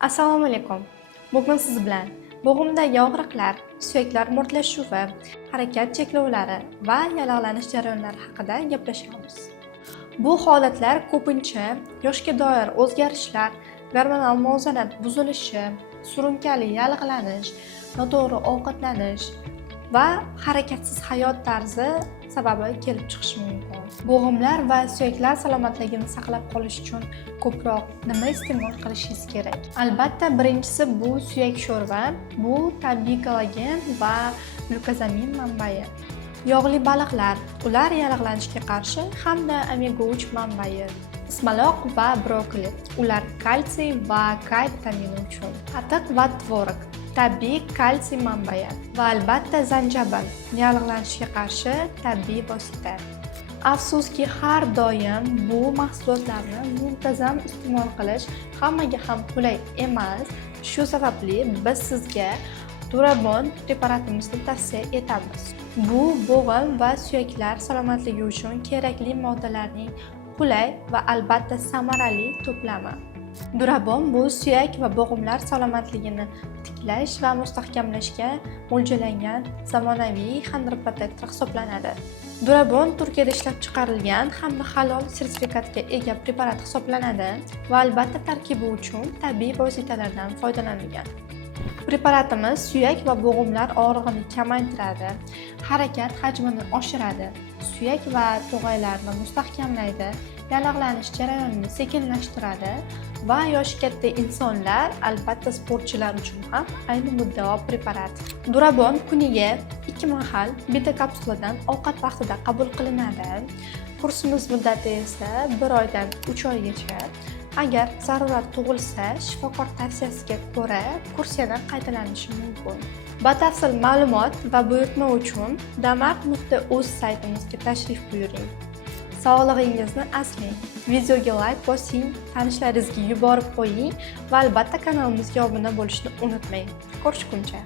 Assalomu alaykum. Bugun siz bilan bo'g'imdagi og'riqlar, suyaklar mo'rtlashuvi, harakat cheklovlari va yallig'lanish jarayonlari haqida gaplashamiz. Bu holatlar ko'pincha yoshga doir o'zgarishlar, gormonal muvozanat buzilishi, surunkali yallig'lanish, noto'g'ri ovqatlanish va harakatsiz hayot tarzi sababi kelib chiqishi mumkin. Bo'g'imlar va suyaklar salomatligini saqlab qolish uchun ko'proq nima iste'mol qilishingiz kerak? Albatta, birinchisi bu suyak sho'rva. Bu tabiiy kollagen va glyukozamin manbai. Yog'li baliqlar, ular yallig'lanishga qarshi hamda omega 3 manbai. Ismaloq va brokoli, ular kalsiy va K vitamini uchun. Qatiq va tvorog, tabiiy kalsiy manbai va albatta zanjabil, yallig'lanishga qarshi tabiiy vosita. Afsuski, har doim bu mahsulotlarni muntazam iste'mol qilish hammaga ham qulay emas. Shu sababli biz sizga Durabon preparatimizni tavsiya etamiz. Bu bo'g'im va suyaklar salomatligi uchun kerakli moddalarning qulay va albatta samarali to'plami. Durabon bu suyak va bo'g'imlar salomatligini tiklash va mustahkamlashga mo'ljallangan zamonaviy Hundred Protector hisoblanadi. Durabon Turkiyada ishlab chiqarilgan hamda halol sertifikatga ega preparat hisoblanadi va albatta tarkibi uchun tabiiy vositalardan foydalanilgan. Preparatimiz suyak va bo'g'imlar og'rig'ini kamaytiradi, harakat hajmini oshiradi, suyak va to'g'aylarni mustahkamlaydi, yallig'lanish jarayonini sekinlashtiradi va yoshi katta insonlar, albatta sportchilar uchun ham ayni muddao preparat. Durabon kuniga 2 mahal bitta kapsuladan ovqat vaqtida qabul qilinadi. Kursimiz muddati esa 1 oydan 3 oygacha. Agar zarurat tug'ilsa, shifokor tavsiyasiga ko'ra kurs yana qaytalanishi mumkin. Batafsil ma'lumot va buyurtma uchun damaq.uz saytimizga tashrif buyuring. Sog'lig'ingizni asrang, videoga like bosing, tanishlaringizga yuborib qo'ying va albatta kanalimizga obuna bo'lishni unutmang. Ko'rishguncha!